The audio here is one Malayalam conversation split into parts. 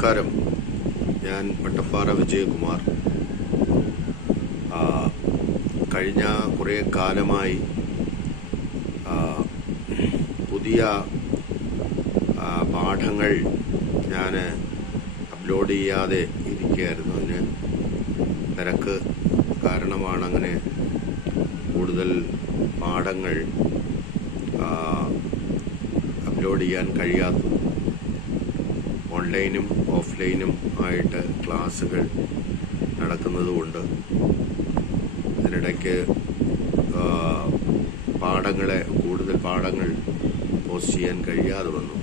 നമസ്കാരം. ഞാൻ വട്ടപ്പാറ വിജയകുമാർ. കഴിഞ്ഞ കുറേ കാലമായി പുതിയ പാഠങ്ങൾ ഞാൻ അപ്ലോഡ് ചെയ്യാതെ ഇരിക്കുകയായിരുന്നു. അതിന് തിരക്ക് കാരണമാണ് അങ്ങനെ കൂടുതൽ പാഠങ്ങൾ അപ്ലോഡ് ചെയ്യാൻ കഴിയാത്തത്. ഓൺലൈനും ഓഫ്ലൈനും ആയിട്ട് ക്ലാസ്സുകൾ നടക്കുന്നതുകൊണ്ട് അതിനിടയ്ക്ക് കൂടുതൽ പാഠങ്ങൾ പോസ്റ്റ് ചെയ്യാൻ കഴിയാതെ വന്നു.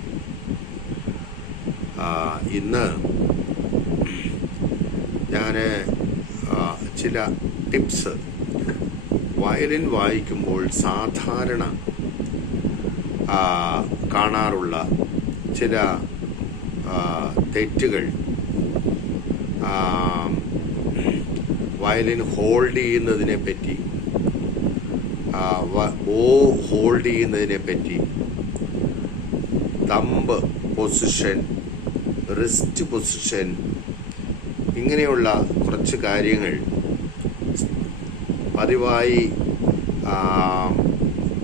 ഇന്ന് ഞാൻ ചില ടിപ്സ് വയലിൻ വായിക്കുമ്പോൾ സാധാരണ കാണാറുള്ള ചില തെറ്റുകൾ, വയലിൻ ഹോൾഡ് ചെയ്യുന്നതിനെ പറ്റി, ഹോൾഡ് ചെയ്യുന്നതിനെ പറ്റി, തമ്പ് പൊസിഷൻ, റിസ്റ്റ് പൊസിഷൻ, ഇങ്ങനെയുള്ള കുറച്ച് കാര്യങ്ങൾ പതിവായി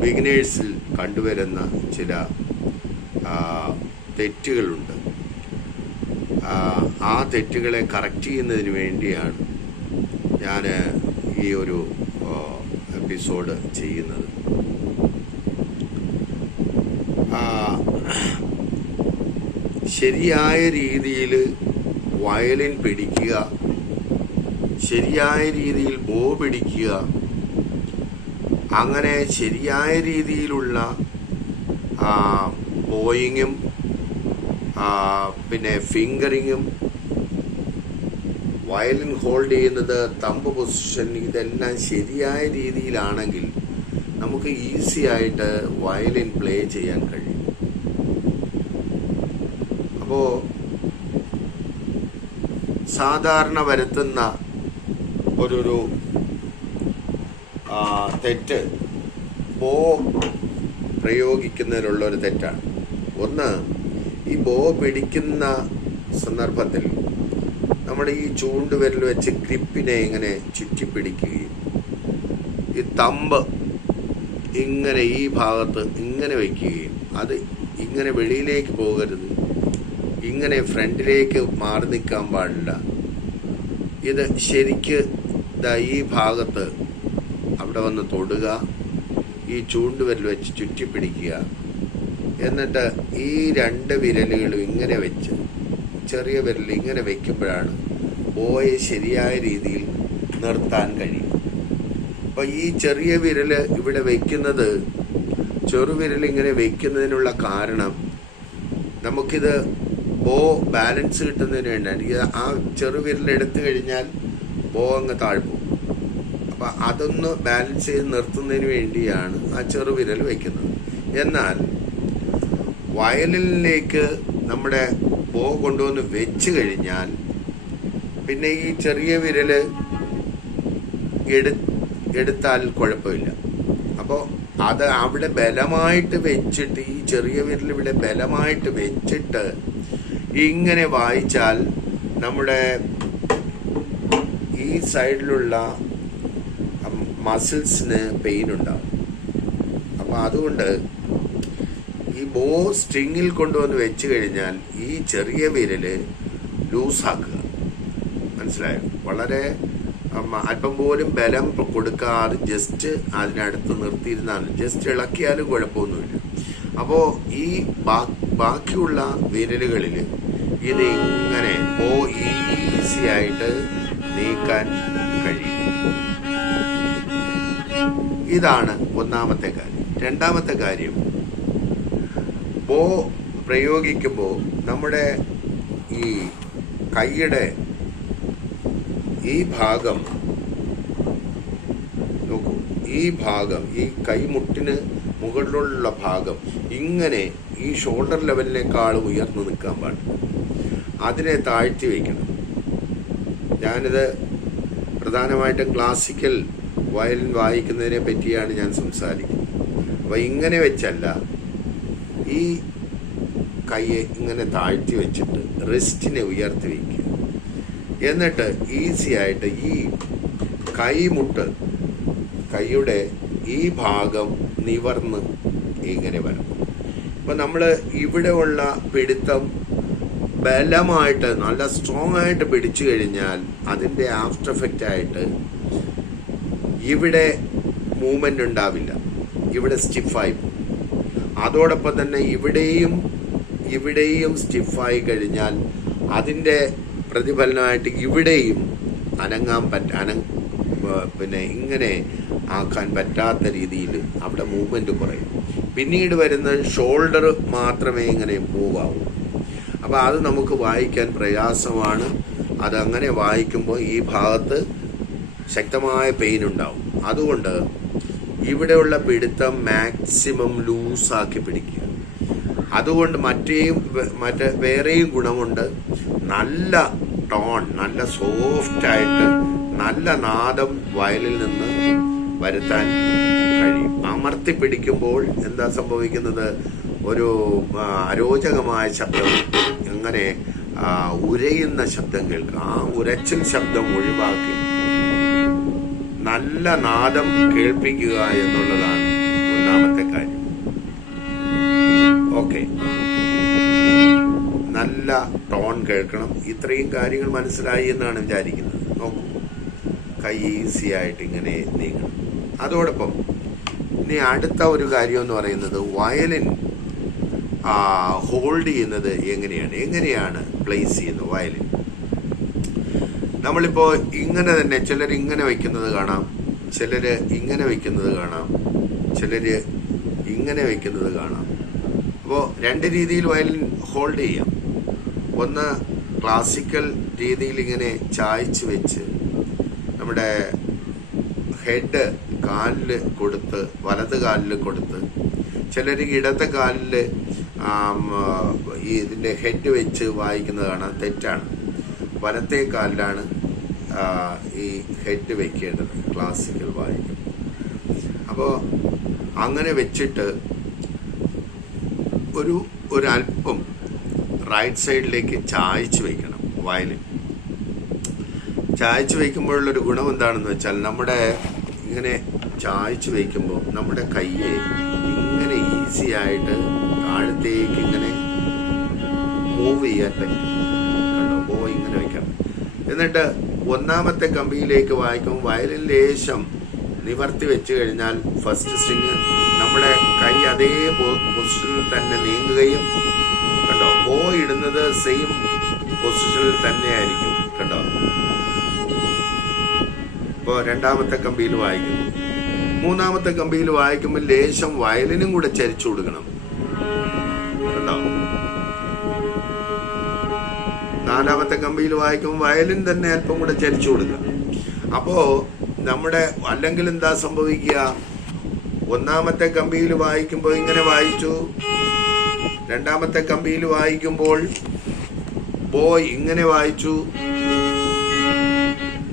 ബിഗിനേഴ്സിൽ കണ്ടുവരുന്ന ചില തെറ്റുകളുണ്ട്. ആ തെറ്റുകളെ കറക്റ്റ് ചെയ്യുന്നതിന് വേണ്ടിയാണ് ഞാൻ ഈ ഒരു എപ്പിസോഡ് ചെയ്യുന്നത്. ശരിയായ രീതിയിൽ വയലിൻ പിടിക്കുക, ശരിയായ രീതിയിൽ ബോ പിടിക്കുക, അങ്ങനെ ശരിയായ രീതിയിലുള്ള ബോയിങ്ങും പിന്നെ ഫിംഗറിങ്ങും, വയലിൻ ഹോൾഡ് ചെയ്യുന്നത്, തമ്പ് പൊസിഷൻ, ഇതെല്ലാം ശരിയായ രീതിയിലാണെങ്കിൽ നമുക്ക് ഈസി ആയിട്ട് വയലിൻ പ്ലേ ചെയ്യാൻ കഴിയും. അപ്പോൾ സാധാരണ വരുത്തുന്ന ഒരു തെറ്റ് ബോ പ്രയോഗിക്കുന്നതിനുള്ള ഒരു തെറ്റാണ്. ഒന്ന്, ഈ ബോ പിടിക്കുന്ന സന്ദർഭത്തിൽ നമ്മുടെ ഈ ചൂണ്ടുവിരൽ വെച്ച് ഗ്രിപ്പിനെ ഇങ്ങനെ ചുറ്റിപ്പിടിക്കുകയും ഈ തമ്പ് ഇങ്ങനെ ഈ ഭാഗത്ത് ഇങ്ങനെ വയ്ക്കുകയും, അത് ഇങ്ങനെ വെളിയിലേക്ക് പോകരുത്, ഇങ്ങനെ ഫ്രണ്ടിലേക്ക് മാറി നിൽക്കാൻ പാടില്ല. ഇത് ശരിക്ക് ഈ ഭാഗത്ത് അവിടെ വന്ന് തൊടുക, ഈ ചൂണ്ടുവിരൽ വെച്ച് ചുറ്റിപ്പിടിക്കുക, എന്നിട്ട് ഈ രണ്ട് വിരലുകളും ഇങ്ങനെ വെച്ച് ചെറിയ വിരൽ ഇങ്ങനെ വെക്കുമ്പോഴാണ് ബോയെ ശരിയായ രീതിയിൽ നിർത്താൻ കഴിയും. അപ്പോൾ ഈ ചെറിയ വിരല് ഇവിടെ വെക്കുന്നത്, ചെറുവിരൽ ഇങ്ങനെ വെക്കുന്നതിനുള്ള കാരണം, നമുക്കിത് ബോ ബാലൻസ് കിട്ടുന്നതിന് വേണ്ടിയാണ്. ആ ചെറുവിരൽ എടുത്തു കഴിഞ്ഞാൽ ബോ അങ്ങ് താഴ്പോകും. അപ്പം അതൊന്ന് ബാലൻസ് ചെയ്ത് നിർത്തുന്നതിന് വേണ്ടിയാണ് ആ ചെറുവിരൽ വെക്കുന്നത്. എന്നാൽ വയലിനിലേക്ക് നമ്മുടെ ബോ കൊണ്ടുവന്ന് വെച്ച് കഴിഞ്ഞാൽ പിന്നെ ഈ ചെറിയ വിരല് എടുത്താൽ കുഴപ്പമില്ല. അപ്പോൾ അത് അവിടെ ബലമായിട്ട് വെച്ചിട്ട്, ഈ ചെറിയ വിരൽ ഇവിടെ ബലമായിട്ട് വെച്ചിട്ട് ഇങ്ങനെ വായിച്ചാൽ നമ്മുടെ ഈ സൈഡിലുള്ള മസിൽസിന് പെയിൻ ഉണ്ടാവും. അപ്പം അതുകൊണ്ട് ഈ ബോ സ്ട്രിങ്ങിൽ കൊണ്ടുവന്ന് വെച്ച് കഴിഞ്ഞാൽ ഈ ചെറിയ വിരല് ലൂസാക്കുക. മനസ്സിലായോ? വളരെ അല്പം പോലും ബലം കൊടുക്കാതെ ജസ്റ്റ് അതിനടുത്ത് നിർത്തിയിരുന്നാൽ, ജസ്റ്റ് ഇളക്കിയാലും കുഴപ്പമൊന്നുമില്ല. അപ്പോൾ ഈ ബാക്കിയുള്ള വിരലുകളിൽ ഇത് ഇങ്ങനെ ബോ ഈസി ആയിട്ട് നീക്കാൻ കഴിയും. ഇതാണ് ഒന്നാമത്തെ കാര്യം. രണ്ടാമത്തെ കാര്യം, ബോ പ്രയോഗിക്കുമ്പോൾ നമ്മുടെ ഈ കൈയുടെ ഈ ഭാഗം നോക്കൂ, ഈ ഭാഗം, ഈ കൈമുട്ടിന് മുകളിലുള്ള ഭാഗം ഇങ്ങനെ ഈ ഷോൾഡർ ലെവലിനേക്കാൾ ഉയർന്നു നിൽക്കാൻ പാടില്ല. അതിനെ താഴ്ത്തി വയ്ക്കണം. ഞാനിത് പ്രധാനമായിട്ടും ക്ലാസിക്കൽ വയലിൻ വായിക്കുന്നതിനെ പറ്റിയാണ് ഞാൻ സംസാരിക്കുന്നത്. അപ്പോൾ ഇങ്ങനെ വെച്ചല്ല, ഈ കൈയെ ഇങ്ങനെ താഴ്ത്തി വെച്ചിട്ട് റിസ്റ്റിനെ ഉയർത്തി വയ്ക്കുക. എന്നിട്ട് ഈസി ആയിട്ട് ഈ കൈയുടെ ഈ ഭാഗം നിവർന്ന് ഇങ്ങനെ വരണം. അപ്പം നമ്മൾ ഇവിടെ ഉള്ള പിടുത്തം ബലമായിട്ട് നല്ല സ്ട്രോങ് ആയിട്ട് പിടിച്ചു കഴിഞ്ഞാൽ അതിൻ്റെ ആഫ്റ്റർ എഫക്റ്റ് ആയിട്ട് ഇവിടെ മൂവ്മെൻ്റ് ഉണ്ടാവില്ല, ഇവിടെ സ്റ്റിഫായി പോകും. അതോടൊപ്പം തന്നെ ഇവിടെയും സ്റ്റിഫായി കഴിഞ്ഞാൽ അതിൻ്റെ പ്രതിഫലനമായിട്ട് ഇവിടെയും പിന്നെ ഇങ്ങനെ ആക്കാൻ പറ്റാത്ത രീതിയിൽ അവിടെ മൂവ്മെന്റ് കുറയും. പിന്നീട് വരുന്ന ഷോൾഡർ മാത്രമേ ഇങ്ങനെ മൂവ് ആവൂ. അപ്പോൾ അത് നമുക്ക് വായിക്കാൻ പ്രയാസമാണ്. അതങ്ങനെ വായിക്കുമ്പോൾ ഈ ഭാഗത്ത് ശക്തമായ പെയിൻ ഉണ്ടാവും. അതുകൊണ്ട് ഇവിടെയുള്ള പിടുത്തം മാക്സിമം ലൂസാക്കി പിടിക്കുക. അതുകൊണ്ട് വേറെയും ഗുണമുണ്ട്. നല്ല ടോൺ, നല്ല സോഫ്റ്റായിട്ട് നല്ല നാദം വയലിൽ നിന്ന് വരുത്താൻ കഴിയും. അമർത്തി പിടിക്കുമ്പോൾ എന്താ സംഭവിക്കുന്നത്? ഒരു അരോചകമായ ശബ്ദം, അങ്ങനെ ഉരയുന്ന ശബ്ദം കേൾക്കുക. ആ ഉരച്ചിൽ ശബ്ദം ഒഴിവാക്കി നല്ല നാദം കേൾപ്പിക്കുക എന്നുള്ളതാണ് ഒന്നാമത്തെ കാര്യം. ഓക്കെ, നല്ല ടോൺ കേൾക്കണം. ഇത്രയും കാര്യങ്ങൾ മനസ്സിലായി എന്നാണ് വിചാരിക്കുന്നത്. നോക്കൂ, കൈ ഈസി ആയിട്ട് ഇങ്ങനെ നീങ്ങണം. അതോടൊപ്പം ഇനി അടുത്ത ഒരു കാര്യം എന്ന് പറയുന്നത് വയലിൻ ഹോൾഡ് ചെയ്യുന്നത് എങ്ങനെയാണ് പ്ലേസ് ചെയ്യുന്നത്. വയലിൻ നമ്മളിപ്പോൾ ഇങ്ങനെ തന്നെ, ചിലർ ഇങ്ങനെ വയ്ക്കുന്നത് കാണാം, ചിലർ ഇങ്ങനെ വയ്ക്കുന്നത് കാണാം, ചിലർ ഇങ്ങനെ വയ്ക്കുന്നത് കാണാം. അപ്പോൾ രണ്ട് രീതിയിൽ വയലിൻ ഹോൾഡ് ചെയ്യാം. ഒന്ന് ക്ലാസിക്കൽ രീതിയിൽ ഇങ്ങനെ ചായ്ച്ച് വെച്ച് നമ്മുടെ ഹെഡ് കാലിൽ കൊടുത്ത്, വലത് കാലിൽ കൊടുത്ത്, ചിലർ ഇടത്തെ കാലിൽ ഇതിൻ്റെ ഹെഡ് വെച്ച് വായിക്കുന്നത് കാണാം. തെറ്റാണ്. വലത്തെ കാലിലാണ് ഈ ഹെഡ് വെക്കേണ്ടത് ക്ലാസിക്കൽ വായിക്കും. അപ്പോൾ അങ്ങനെ വെച്ചിട്ട് ഒരല്പം റൈറ്റ് സൈഡിലേക്ക് ചായ്ച്ച് വയ്ക്കണം വയലിൻ. ചായ്ച്ച് വയ്ക്കുമ്പോഴുള്ളൊരു ഗുണം എന്താണെന്ന് വെച്ചാൽ, നമ്മുടെ ഇങ്ങനെ ചായ്ച്ച് വയ്ക്കുമ്പോൾ നമ്മുടെ കയ്യെ ഇങ്ങനെ ഈസി ആയിട്ട് താഴത്തേക്ക് ഇങ്ങനെ മൂവ് ചെയ്യാൻ പറ്റും. കണ്ടോ, ഇങ്ങനെ വയ്ക്കണം. എന്നിട്ട് ഒന്നാമത്തെ കമ്പിയിലേക്ക് വായിക്കുമ്പോൾ വയലിൻ ലേശം നിവർത്തി വെച്ച് കഴിഞ്ഞാൽ ഫസ്റ്റ് സ്ട്രിങ് നമ്മുടെ കൈ അതേ പൊസിഷനിൽ തന്നെ നീങ്ങുകയും, കണ്ടോ, ബോ ഇടുന്നത് സെയിം പൊസിഷനിൽ തന്നെ ആയിരിക്കും. കണ്ടോ, ഇപ്പോൾ രണ്ടാമത്തെ കമ്പിയിൽ വായിക്കുന്നു. മൂന്നാമത്തെ കമ്പിയിൽ വായിക്കുമ്പോൾ ലേശം വയലിനും കൂടെ ചരിച്ചു കൊടുക്കണം. കണ്ടോ, നാലാമത്തെ കമ്പിയിൽ വായിക്കുമ്പോൾ വയലിൻ തന്നെ അല്പം കൂടെ ചരിച്ചു കൊടുക്കുക. അപ്പോ അല്ലെങ്കിൽ എന്താ സംഭവിക്കുക? ഒന്നാമത്തെ കമ്പിയിൽ വായിക്കുമ്പോൾ ഇങ്ങനെ വായിച്ചു, രണ്ടാമത്തെ കമ്പിയിൽ വായിക്കുമ്പോൾ ബോയ് ഇങ്ങനെ വായിച്ചു,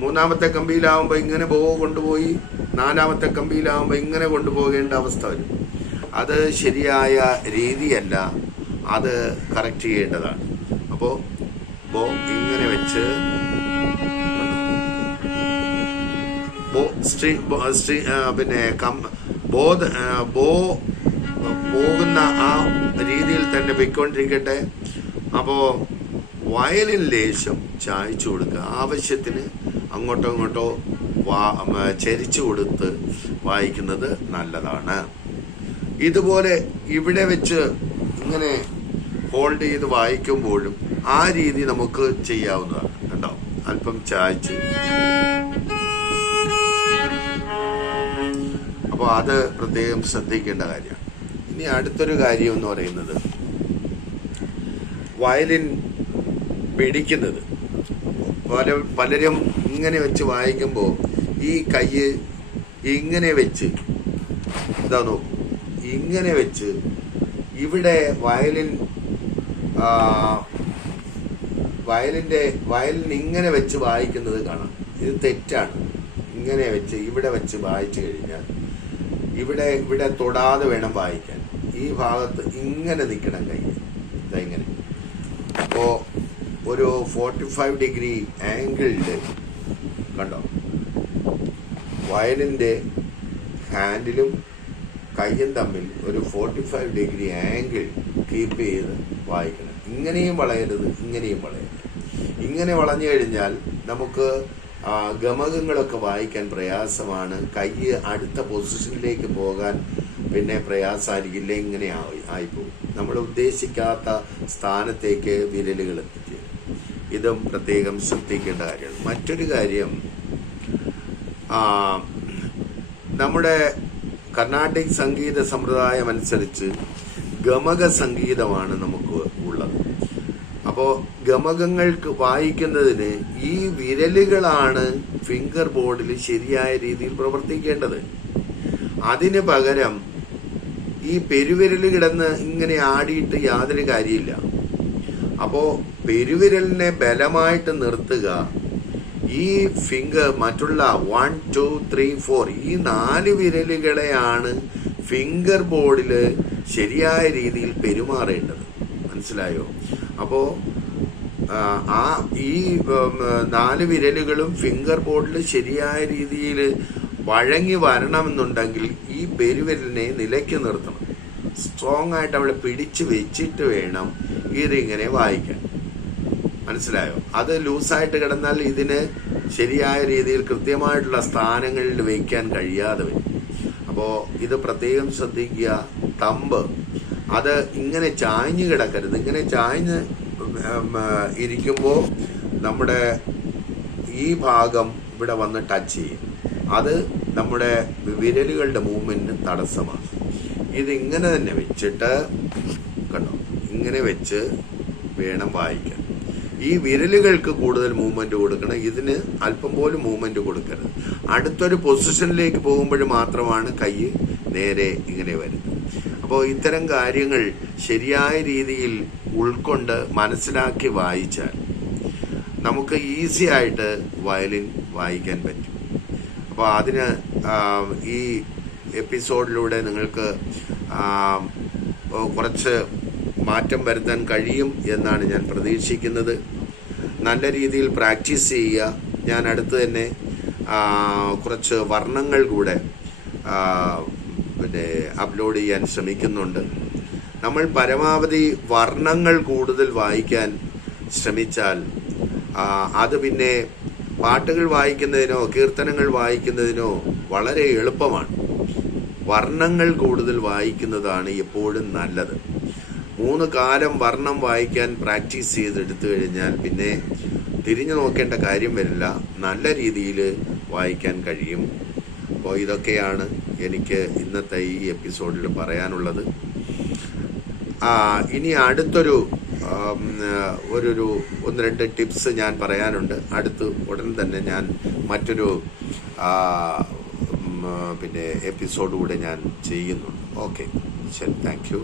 മൂന്നാമത്തെ കമ്പിയിലാവുമ്പോൾ ഇങ്ങനെ ബോ കൊണ്ടുപോയി, നാലാമത്തെ കമ്പിയിലാവുമ്പോൾ ഇങ്ങനെ കൊണ്ടുപോകേണ്ട അവസ്ഥ വരും. അത് ശരിയായ രീതിയല്ല, അത് കറക്റ്റ് ചെയ്യേണ്ടതാണ്. അപ്പോൾ ബോ ഇങ്ങനെ വെച്ച് ബോ പോകുന്ന ആ രീതിയിൽ തന്നെ പൊയ്ക്കൊണ്ടിരിക്കട്ടെ. അപ്പോൾ വയലിൻ ലേശം ചായ്ച്ചു കൊടുക്കുക. ആവശ്യത്തിന് അങ്ങോട്ടോ ഇങ്ങോട്ടോ ചരിച്ചു കൊടുത്ത് വായിക്കുന്നത് നല്ലതാണ്. ഇതുപോലെ ഇവിടെ വെച്ച് ഇങ്ങനെ ഹോൾഡ് ചെയ്ത് വായിക്കുമ്പോഴും ആ രീതി നമുക്ക് ചെയ്യാവുന്നതാണ്. കണ്ടോ, അല്പം ചായ്ച്ച്. അപ്പോൾ അത് പ്രത്യേകം ശ്രദ്ധിക്കേണ്ട കാര്യമാണ്. ഇനി അടുത്തൊരു കാര്യം എന്ന് പറയുന്നത് വയലിൻ പിടിക്കുന്നത്. പലരും ഇങ്ങനെ വെച്ച് വായിക്കുമ്പോൾ ഈ കൈ ഇങ്ങനെ വെച്ച്, ഇതാ നോക്കൂ, ഇങ്ങനെ വെച്ച് ഇവിടെ വയലിൻ ഇങ്ങനെ വെച്ച് വായിക്കുന്നത് കാണാം. ഇത് തെറ്റാണ്. ഇങ്ങനെ വെച്ച് ഇവിടെ വെച്ച് വായിച്ചു കഴിഞ്ഞാൽ ഇവിടെ തൊടാതെ വേണം വായിക്കാൻ. ഈ ഭാഗത്ത് ഇങ്ങനെ നിൽക്കണം കൈ. ഇങ്ങനെ. അപ്പോൾ ഒരു 45 ഡിഗ്രി ആംഗിളിൽ കണ്ടോ, വയലിൻ്റെ ഹാൻഡിലും കയ്യും തമ്മിൽ ഒരു 45 ഡിഗ്രി ആംഗിൾ കീപ്പ് ചെയ്ത് വായിക്കണം. ഇങ്ങനെയും വളയരുത്, ഇങ്ങനെയും വളയരുത്. ഇങ്ങനെ വളഞ്ഞു കഴിഞ്ഞാൽ നമുക്ക് ഗമകങ്ങളൊക്കെ വായിക്കാൻ പ്രയാസമാണ്. കൈ അടുത്ത പൊസിഷനിലേക്ക് പോകാൻ പിന്നെ പ്രയാസമായിരിക്കില്ല. ഇങ്ങനെ ആയിപ്പോകും. നമ്മൾ ഉദ്ദേശിക്കാത്ത സ്ഥാനത്തേക്ക് വിരലുകൾ എത്തിച്ചേരും. ഇതും പ്രത്യേകം ശ്രദ്ധിക്കേണ്ട കാര്യമാണ്. മറ്റൊരു കാര്യം, നമ്മുടെ കർണാട്ടിക് സംഗീത സമ്പ്രദായം അനുസരിച്ച് ഗമക സംഗീതമാണ് നമുക്ക് ഉള്ളത്. അപ്പോൾ ഗമകങ്ങൾക്ക് വായിക്കുന്നതിന് ഈ വിരലുകളാണ് ഫിംഗർ ബോർഡിൽ ശരിയായ രീതിയിൽ പ്രവർത്തിക്കേണ്ടത്. അതിന് പകരം ഈ പെരുവിരൽ കിടന്ന് ഇങ്ങനെ ആടിയിട്ട് യാതൊരു കാര്യമില്ല. അപ്പോൾ പെരുവിരലിനെ ബലമായിട്ട് നിർത്തുക. ഈ ഫിംഗർ മറ്റുള്ള 1, 2, 3, 4 ഈ 4 വിരലുകളെയാണ് ഫിംഗർ ബോർഡിൽ ശരിയായ രീതിയിൽ പെരുമാറേണ്ടത്. മനസ്സിലായോ? അപ്പോൾ ഈ 4 വിരലുകളും ഫിംഗർ ബോർഡിൽ ശരിയായ രീതിയിൽ വഴങ്ങി വരണമെന്നുണ്ടെങ്കിൽ ഈ പെരുവിരലിനെ നിലയ്ക്ക് നിർത്തണം. സ്ട്രോങ് ആയിട്ട് അവിടെ പിടിച്ചു വെച്ചിട്ട് വേണം ഇതിങ്ങനെ വായിക്കാൻ. മനസ്സിലായോ? അത് ലൂസായിട്ട് കിടന്നാൽ ഇതിന് ശരിയായ രീതിയിൽ കൃത്യമായിട്ടുള്ള സ്ഥാനങ്ങളിൽ വയ്ക്കാൻ കഴിയാതെ വരും. അപ്പോൾ ഇത് പ്രത്യേകം ശ്രദ്ധിക്കുക. തമ്പ് അത് ഇങ്ങനെ ചാഞ്ഞ് കിടക്കരുത്. ഇങ്ങനെ ചാഞ്ഞ് ഇരിക്കുമ്പോൾ നമ്മുടെ ഈ ഭാഗം ഇവിടെ വന്ന് ടച്ച് ചെയ്യും. അത് നമ്മുടെ വിരലുകളുടെ മൂവ്മെന്റിന് തടസ്സമാണ്. ഇതിങ്ങനെ തന്നെ വെച്ചിട്ട് കണ്ടോ, ഇങ്ങനെ വെച്ച് വേണം വായിക്കാൻ. ഈ വിരലുകൾക്ക് കൂടുതൽ മൂവ്മെന്റ് കൊടുക്കണം. ഇതിന് അല്പം പോലും മൂവ്മെന്റ് കൊടുക്കരുത്. അടുത്തൊരു പൊസിഷനിലേക്ക് പോകുമ്പോൾ മാത്രമാണ് കൈ നേരെ ഇങ്ങനെ വരുന്നത്. അപ്പോൾ ഇത്തരം കാര്യങ്ങൾ ശരിയായ രീതിയിൽ ഉൾക്കൊണ്ട് മനസ്സിലാക്കി വായിച്ചാൽ നമുക്ക് ഈസി ആയിട്ട് വയലിൻ വായിക്കാൻ പറ്റും. അപ്പോൾ അതിന് ഈ എപ്പിസോഡിലൂടെ നിങ്ങൾക്ക് കുറച്ച് മാറ്റം വരുത്താൻ കഴിയും എന്നാണ് ഞാൻ പ്രതീക്ഷിക്കുന്നത്. നല്ല രീതിയിൽ പ്രാക്ടീസ് ചെയ്യുക. ഞാൻ അടുത്ത് തന്നെ കുറച്ച് വർണ്ണങ്ങൾ കൂടെ പിന്നെ അപ്ലോഡ് ചെയ്യാൻ ശ്രമിക്കുന്നുണ്ട്. നമ്മൾ പരമാവധി വർണ്ണങ്ങൾ കൂടുതൽ വായിക്കാൻ ശ്രമിച്ചാൽ അത് പിന്നെ പാട്ടുകൾ വായിക്കുന്നതിനോ കീർത്തനങ്ങൾ വായിക്കുന്നതിനോ വളരെ എളുപ്പമാണ്. വർണ്ണങ്ങൾ കൂടുതൽ വായിക്കുന്നതാണ് എപ്പോഴും നല്ലത്. 3 കാലം വർണ്ണം വായിക്കാൻ പ്രാക്ടീസ് ചെയ്തെടുത്തു കഴിഞ്ഞാൽ പിന്നെ തിരിഞ്ഞു നോക്കേണ്ട കാര്യം വരില്ല. നല്ല രീതിയിൽ വായിക്കാൻ കഴിയും. അപ്പോൾ ഇതൊക്കെയാണ് എനിക്ക് ഇന്നത്തെ ഈ എപ്പിസോഡിൽ പറയാനുള്ളത്. ഇനി അടുത്തൊരു 1-2 ടിപ്സ് ഞാൻ പറയാനുണ്ട്. അടുത്ത് ഉടൻ തന്നെ ഞാൻ മറ്റൊരു പിന്നെ എപ്പിസോഡ് കൂടെ ഞാൻ ചെയ്യുന്നുണ്ട്. ഓക്കെ, ശരി, താങ്ക് യു.